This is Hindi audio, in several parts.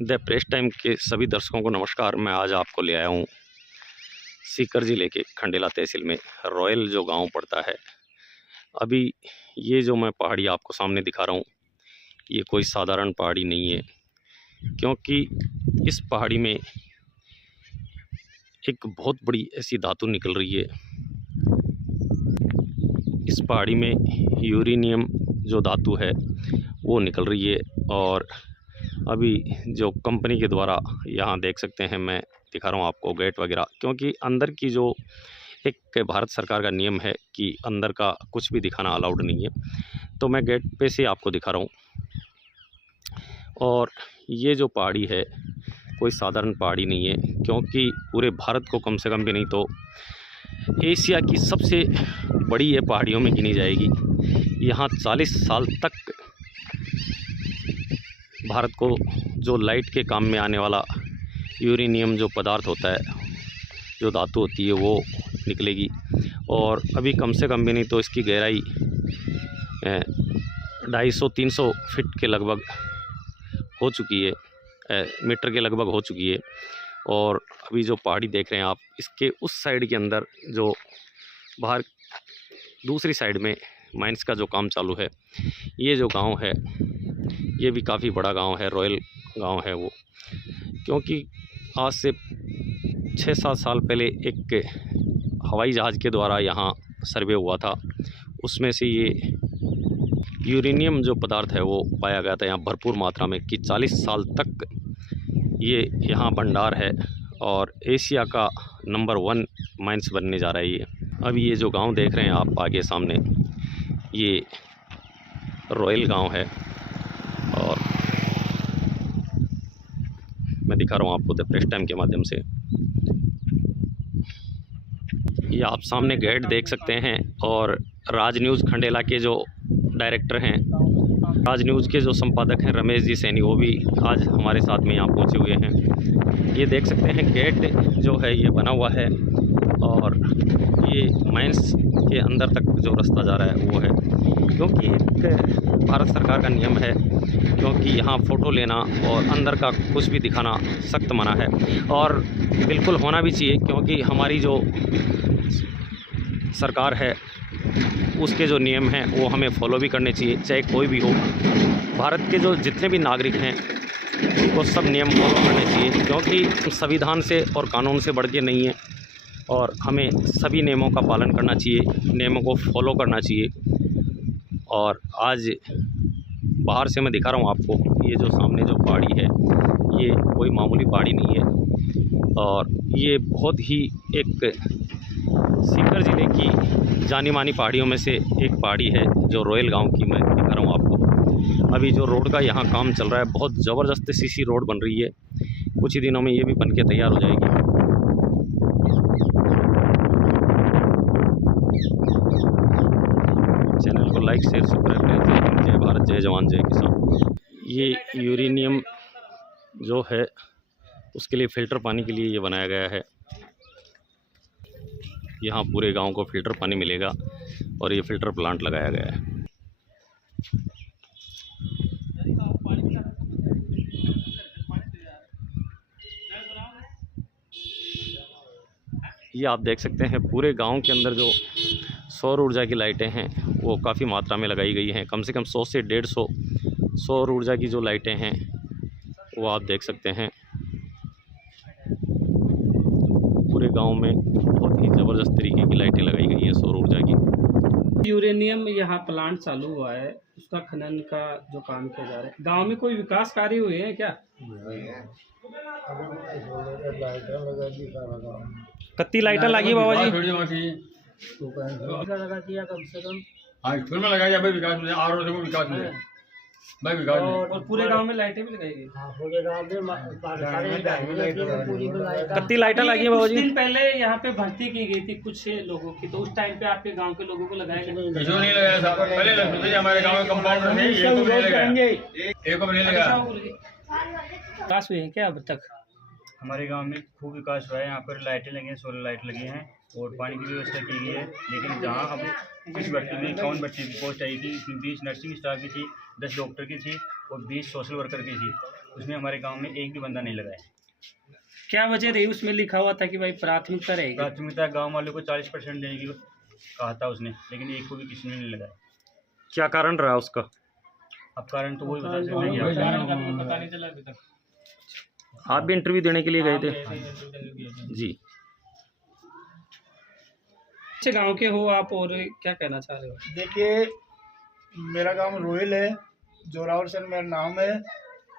द प्रेस टाइम के सभी दर्शकों को नमस्कार। मैं आज आपको ले आया हूँ सीकर जिले के खंडेला तहसील में रॉयल जो गांव पड़ता है। अभी ये जो मैं पहाड़ी आपको सामने दिखा रहा हूँ, ये कोई साधारण पहाड़ी नहीं है, क्योंकि इस पहाड़ी में एक बहुत बड़ी ऐसी धातु निकल रही है। इस पहाड़ी में यूरेनियम जो धातु है वो निकल रही है, और अभी जो कंपनी के द्वारा यहाँ देख सकते हैं, मैं दिखा रहा हूँ आपको गेट वगैरह, क्योंकि अंदर की जो एक भारत सरकार का नियम है कि अंदर का कुछ भी दिखाना अलाउड नहीं है, तो मैं गेट पे से आपको दिखा रहा हूँ। और ये जो पहाड़ी है कोई साधारण पहाड़ी नहीं है, क्योंकि पूरे भारत को कम से कम भी नहीं तो एशिया की सबसे बड़ी ये पहाड़ियों में गिनी जाएगी। यहाँ 40 साल तक भारत को जो लाइट के काम में आने वाला यूरेनियम जो पदार्थ होता है, जो धातु होती है, वो निकलेगी। और अभी कम से कम भी नहीं तो इसकी गहराई 250-300 फीट के लगभग हो चुकी है, मीटर के लगभग हो चुकी है। और अभी जो पहाड़ी देख रहे हैं आप, इसके उस साइड के अंदर जो बाहर दूसरी साइड में माइंस का जो काम चालू है, ये जो गांव है ये भी काफ़ी बड़ा गांव है, रॉयल गांव है वो। क्योंकि आज से 6-7 साल पहले एक हवाई जहाज़ के द्वारा यहाँ सर्वे हुआ था, उसमें से ये यूरेनियम जो पदार्थ है वो पाया गया था यहाँ भरपूर मात्रा में, कि 40 साल तक ये यहाँ भंडार है और एशिया का नंबर 1 माइंस बनने जा रहा है ये। अभी ये जो गांव देख रहे हैं आप आगे सामने, ये रॉयल गांव है, और मैं दिखा रहा हूँ आपको द प्रेस टाइम के माध्यम से। ये आप सामने गेट देख सकते हैं, और राज न्यूज़ खंडेला के जो डायरेक्टर हैं, राज न्यूज़ के जो संपादक हैं रमेश जी सैनी, वो भी आज हमारे साथ में यहाँ पहुँचे हुए हैं। ये देख सकते हैं गेट जो है ये बना हुआ है, और ये माइंस के अंदर तक जो रास्ता जा रहा है वो है। क्योंकि एक भारत सरकार का नियम है, क्योंकि यहाँ फ़ोटो लेना और अंदर का कुछ भी दिखाना सख्त मना है, और बिल्कुल होना भी चाहिए, क्योंकि हमारी जो सरकार है उसके जो नियम हैं वो हमें फॉलो भी करने चाहिए, चाहे कोई भी हो। भारत के जो जितने भी नागरिक हैं उनको सब नियम फॉलो करने चाहिए, क्योंकि संविधान से और कानून से बढ़ के नहीं है, और हमें सभी नियमों का पालन करना चाहिए, नियमों को फॉलो करना चाहिए। और आज बाहर से मैं दिखा रहा हूँ आपको, ये जो सामने जो पहाड़ी है ये कोई मामूली पहाड़ी नहीं है, और ये बहुत ही एक सीकर ज़िले की जानी मानी पहाड़ियों में से एक पहाड़ी है, जो रॉयल गांव की मैं दिखा रहा हूँ आपको। अभी जो रोड का यहाँ काम चल रहा है, बहुत ज़बरदस्त सीसी रोड बन रही है, कुछ ही दिनों में ये भी बन के तैयार हो जाएगी। चैनल को लाइक शेयर सब्सक्राइब करें। जय भारत, जय जवान, जय किसान। ये यूरेनियम जो है उसके लिए फ़िल्टर पानी के लिए ये बनाया गया है। यहाँ पूरे गांव को फ़िल्टर पानी मिलेगा, और ये फ़िल्टर प्लांट लगाया गया है। ये आप देख सकते हैं पूरे गांव के अंदर जो सौर ऊर्जा की लाइटें हैं वो काफ़ी मात्रा में लगाई गई हैं। कम से कम 100 से 150 सौर ऊर्जा की जो लाइटें हैं वो आप देख सकते हैं। पूरे गांव में बहुत ही ज़बरदस्त तरीके की लाइटें लगाई गई हैं सौर ऊर्जा की। यूरेनियम यहाँ प्लांट चालू हुआ है, उसका खनन का जो काम किया जा रहा है। गांव में कोई विकास कार्य हुए हैं क्या? कितनी लाइटें लगी बाबा जी? लगा दिया कम से कम। हाँ, स्कूल में लगाया भाई, विकास में आर से विकास में भाई, विकास में। और पूरे गांव में लाइटें भी लगाई गई। पूरे गांव में पूरी कितनी लाइटें लगी है बाबा कुछ जी? दिन पहले यहाँ पे भर्ती की गई थी कुछ लोगों की, तो उस टाइम पे आपके गांव के लोगों को लगाया गया? किसी को नहीं लगाया साहब, पहले लगते थे हमारे गांव में कंपाउंडर थे, एक को भी नहीं लगाया, एक को भी नहीं लगाया। विकास हुए हैं क्या अब तक? हमारे गांव में खूब विकास हुआ है। यहाँ पर लाइटें लगी हैं, सोलर लाइट लगी हैं, और पानी की व्यवस्था की गई है। लेकिन जहाँ अब इस भर्ती में 51 भर्ती की पोस्ट आई थी, इसमें 20 नर्सिंग स्टाफ की थी, 10 डॉक्टर की थी, और 20 सोशल वर्कर की थी। उसमें हमारे गांव में एक भी बंदा नहीं लगा है। क्या वजह रही? उसमें लिखा हुआ था कि भाई प्राथमिकता रहेगी। प्राथमिकता गांव वालों को 40% देने की कहा था उसने, लेकिन एक को भी किसी ने नहीं लगाया। क्या कारण रहा उसका? अब कारण तो वही बता सकते हैं। पता नहीं चला अभी तक। आप भी इंटरव्यू देने के लिए गए थे? जी। अच्छे गांव के हो आप, और क्या कहना चाह रहे हो? देखिए, मेरा गांव रोयल है, जोरावर सर मेरा नाम है।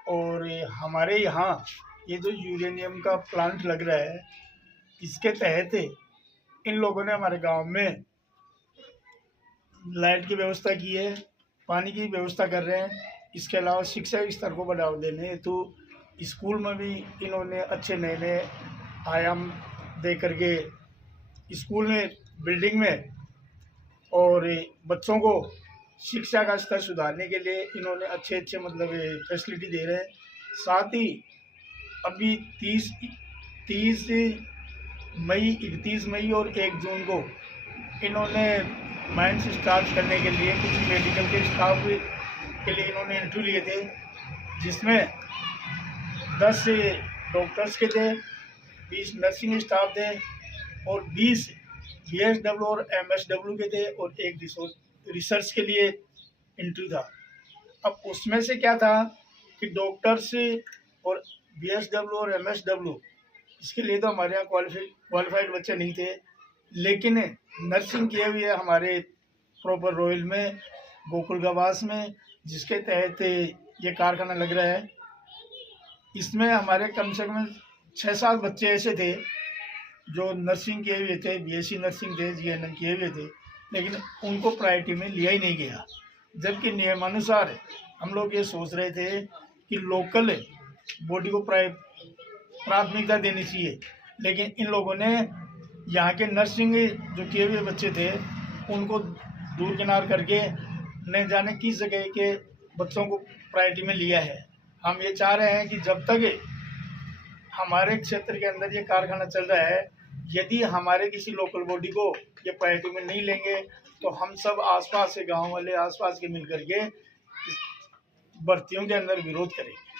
और हमारे यहाँ ये जो यूरेनियम का प्लांट लग रहा है, इसके तहत इन लोगों ने हमारे गांव में लाइट की व्यवस्था की है, पानी की व्यवस्था कर रहे हैं। इसके अलावा शिक्षा के स्तर को बढ़ावा देने हेतु स्कूल में भी इन्होंने अच्छे नए नए आयाम दे करके स्कूल में, बिल्डिंग में, और बच्चों को शिक्षा का स्तर सुधारने के लिए इन्होंने अच्छे अच्छे मतलब फैसिलिटी दे रहे हैं। साथ ही अभी 31 मई और 1 जून को इन्होंने माइंस स्टार्ट करने के लिए कुछ मेडिकल के स्टाफ के लिए इन्होंने इंटरव्यू लिए थे, जिसमें 10 डॉक्टर्स के थे, 20 नर्सिंग स्टाफ थे और 20 BSW और MSW के थे और एक रिसर्च के लिए इंटरव्यू था। अब उसमें से क्या था कि डॉक्टर्स और BSW और MSW इसके लिए तो हमारे यहाँ क्वालिफाइड बच्चे नहीं थे, लेकिन नर्सिंग किए हुए है हमारे प्रॉपर रॉयल में, गोकुल गवास में, जिसके तहत ये कारखाना लग रहा है। इसमें हमारे कम से कम 6-7 बच्चे ऐसे थे जो नर्सिंग किए हुए थे, BSc नर्सिंग थे, GNM किए हुए थे, लेकिन उनको प्रायोरिटी में लिया ही नहीं गया। जबकि नियमानुसार हम लोग ये सोच रहे थे कि लोकल बॉडी को प्राथमिकता देनी चाहिए, लेकिन इन लोगों ने यहाँ के नर्सिंग जो किए हुए बच्चे थे उनको दूर किनार करके न जाने किस जगह के बच्चों को प्रायोरिटी में लिया है। हम ये चाह रहे हैं कि जब तक हमारे क्षेत्र के अंदर ये कारखाना चल रहा है, यदि हमारे किसी लोकल बॉडी को ये प्रायोरिटी में नहीं लेंगे तो हम सब आसपास के गांव वाले आसपास के मिल करके भर्तियों के अंदर विरोध करेंगे।